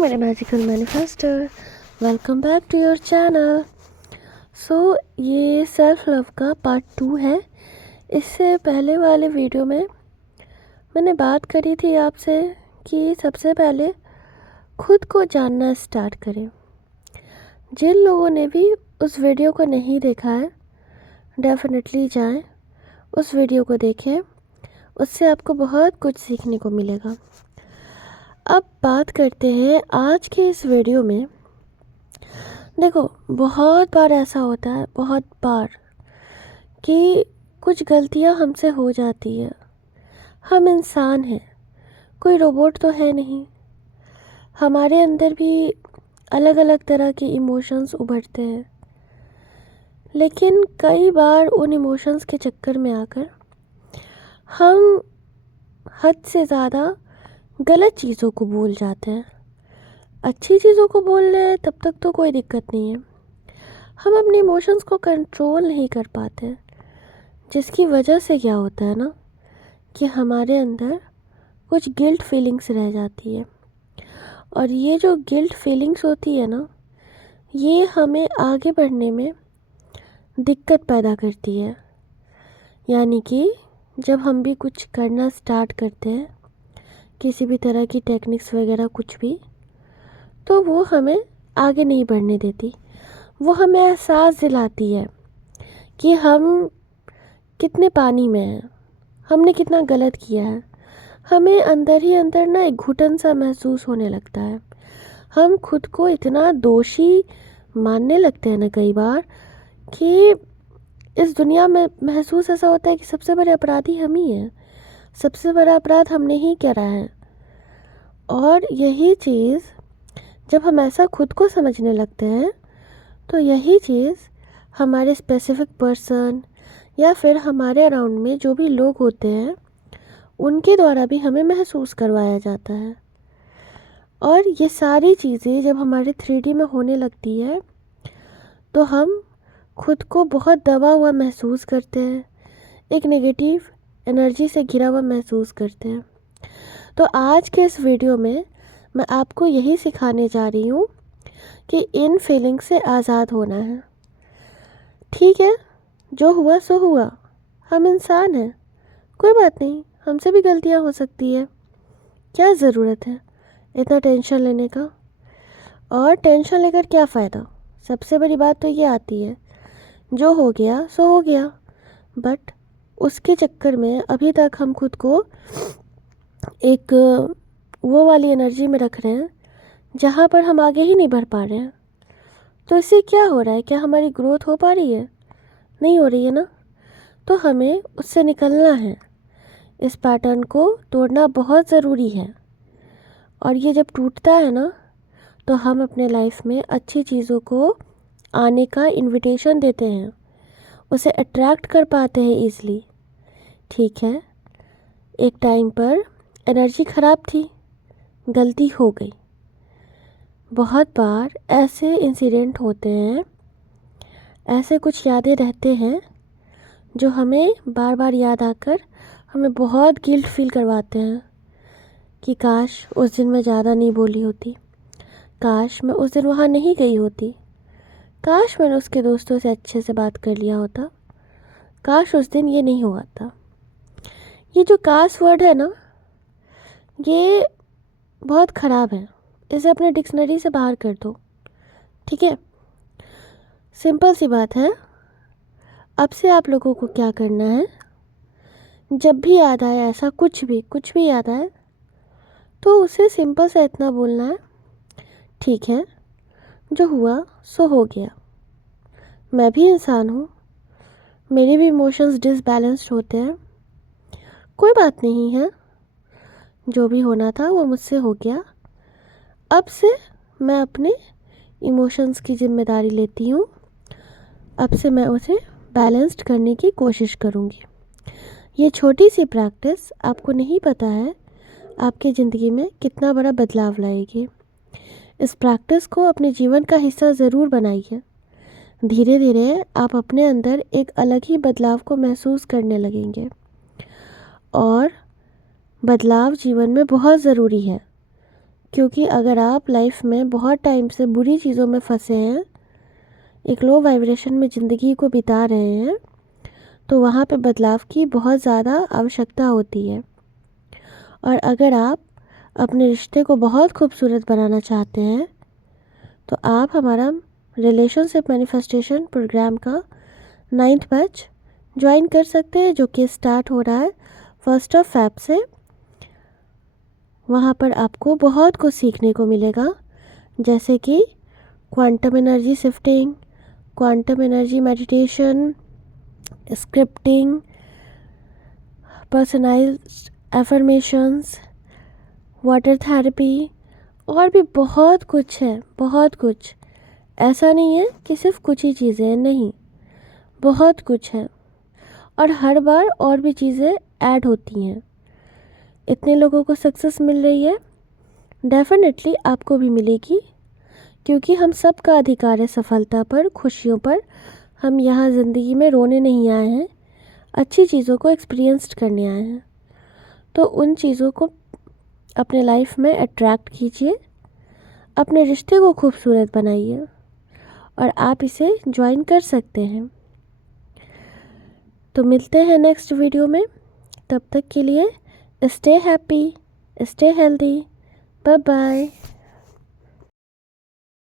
मेरे magical manifester, welcome back to your channel. ये self love का पार्ट 2 है। इससे पहले वाले वीडियो में मैंने बात करी थी आपसे कि सबसे पहले खुद को जानना स्टार्ट करें। जिन लोगों ने भी उस वीडियो को नहीं देखा है, डेफिनेटली जाएं, उस वीडियो को देखें, उससे आपको बहुत कुछ सीखने को मिलेगा। अब बात करते हैं आज के इस वीडियो में। देखो, बहुत बार ऐसा होता है, बहुत बार, कि कुछ गलतियां हमसे हो जाती है। हम इंसान हैं, कोई रोबोट तो है नहीं। हमारे अंदर भी अलग अलग तरह के इमोशंस उभरते हैं, लेकिन कई बार उन इमोशंस के चक्कर में आकर हम हद से ज़्यादा गलत चीज़ों को भूल जाते हैं। अच्छी चीज़ों को बोल रहे हैं तब तक तो कोई दिक्कत नहीं है, हम अपने इमोशंस को कंट्रोल नहीं कर पाते, जिसकी वजह से क्या होता है ना कि हमारे अंदर कुछ गिल्ट फीलिंग्स रह जाती है। और ये जो गिल्ट फीलिंग्स होती है ना, ये हमें आगे बढ़ने में दिक्कत पैदा करती है। यानी कि जब हम भी कुछ करना स्टार्ट करते हैं, किसी भी तरह की टेक्निक्स वगैरह कुछ भी, तो वो हमें आगे नहीं बढ़ने देती। वो हमें एहसास दिलाती है कि हम कितने पानी में हैं, हमने कितना गलत किया है। हमें अंदर ही अंदर ना एक घुटन सा महसूस होने लगता है। हम खुद को इतना दोषी मानने लगते हैं ना कई बार, कि इस दुनिया में महसूस ऐसा होता है कि सबसे बड़े अपराधी हम ही हैं, सबसे बड़ा अपराध हमने ही करा है। और यही चीज़ जब हम ऐसा खुद को समझने लगते हैं, तो यही चीज़ हमारे स्पेसिफिक पर्सन या फिर हमारे अराउंड में जो भी लोग होते हैं, उनके द्वारा भी हमें महसूस करवाया जाता है। और ये सारी चीज़ें जब हमारे 3D में होने लगती है, तो हम खुद को बहुत दबा हुआ महसूस करते हैं, एक नेगेटिव एनर्जी से घिरा हुआ महसूस करते हैं। तो आज के इस वीडियो में मैं आपको यही सिखाने जा रही हूँ कि इन फीलिंग से आज़ाद होना है। ठीक है, जो हुआ सो हुआ, हम इंसान हैं, कोई बात नहीं, हमसे भी गलतियाँ हो सकती है। क्या ज़रूरत है इतना टेंशन लेने का? और टेंशन लेकर क्या फ़ायदा? सबसे बड़ी बात तो ये आती है, जो हो गया सो हो गया, बट उसके चक्कर में अभी तक हम खुद को एक वो वाली एनर्जी में रख रहे हैं जहाँ पर हम आगे ही नहीं बढ़ पा रहे हैं। तो इससे क्या हो रहा है? क्या हमारी ग्रोथ हो पा रही है? नहीं हो रही है ना। तो हमें उससे निकलना है, इस पैटर्न को तोड़ना बहुत ज़रूरी है। और ये जब टूटता है ना, तो हम अपने लाइफ में अच्छी चीज़ों को आने का इनविटेशन देते हैं, उसे अट्रैक्ट कर पाते हैं ईज़िली। ठीक है, एक टाइम पर एनर्जी ख़राब थी, गलती हो गई। बहुत बार ऐसे इंसिडेंट होते हैं, ऐसे कुछ यादें रहते हैं जो हमें बार बार याद आकर हमें बहुत गिल्ट फील करवाते हैं कि काश उस दिन मैं ज़्यादा नहीं बोली होती, काश मैं उस दिन वहाँ नहीं गई होती, काश मैंने उसके दोस्तों से अच्छे से बात कर लिया होता, काश उस दिन ये नहीं हुआ था। ये जो काश वर्ड है ना, ये बहुत ख़राब है, इसे अपने डिक्शनरी से बाहर कर दो। ठीक है, सिंपल सी बात है। अब से आप लोगों को क्या करना है, जब भी याद आए ऐसा कुछ भी याद आए, तो उसे सिंपल सा इतना बोलना है, ठीक है, जो हुआ सो हो गया, मैं भी इंसान हूँ, मेरे भी इमोशंस डिसबैलेंस्ड होते हैं, कोई बात नहीं है, जो भी होना था वो मुझसे हो गया। अब से मैं अपने इमोशंस की जिम्मेदारी लेती हूँ, अब से मैं उसे बैलेंस्ड करने की कोशिश करूँगी। ये छोटी सी प्रैक्टिस, आपको नहीं पता है, आपकी ज़िंदगी में कितना बड़ा बदलाव लाएगी। इस प्रैक्टिस को अपने जीवन का हिस्सा ज़रूर बनाइए। धीरे धीरे आप अपने अंदर एक अलग ही बदलाव को महसूस करने लगेंगे। और बदलाव जीवन में बहुत ज़रूरी है, क्योंकि अगर आप लाइफ में बहुत टाइम से बुरी चीज़ों में फंसे हैं, एक लो वाइब्रेशन में ज़िंदगी को बिता रहे हैं, तो वहाँ पे बदलाव की बहुत ज़्यादा आवश्यकता होती है। और अगर आप अपने रिश्ते को बहुत खूबसूरत बनाना चाहते हैं, तो आप हमारा रिलेशनशिप मैनिफेस्टेशन प्रोग्राम का 9th बैच ज्वाइन कर सकते हैं, जो कि स्टार्ट हो रहा है 1 फ़रवरी से। वहाँ पर आपको बहुत कुछ सीखने को मिलेगा, जैसे कि quantum energy shifting, quantum energy meditation, scripting, personalised affirmations, water therapy और भी बहुत कुछ है, बहुत कुछ। ऐसा नहीं है कि सिर्फ कुछ ही चीज़ें हैं, नहीं, बहुत कुछ है। और हर बार और भी चीज़ें ऐड होती हैं। इतने लोगों को सक्सेस मिल रही है, डेफिनेटली आपको भी मिलेगी, क्योंकि हम सब का अधिकार है सफलता पर, खुशियों पर। हम यहाँ ज़िंदगी में रोने नहीं आए हैं, अच्छी चीज़ों को एक्सपीरियंस करने आए हैं। तो उन चीज़ों को अपने लाइफ में अट्रैक्ट कीजिए, अपने रिश्ते को खूबसूरत बनाइए, और आप इसे ज्वाइन कर सकते हैं। तो मिलते हैं नेक्स्ट वीडियो में, तब तक के लिए stay happy, stay healthy, bye bye.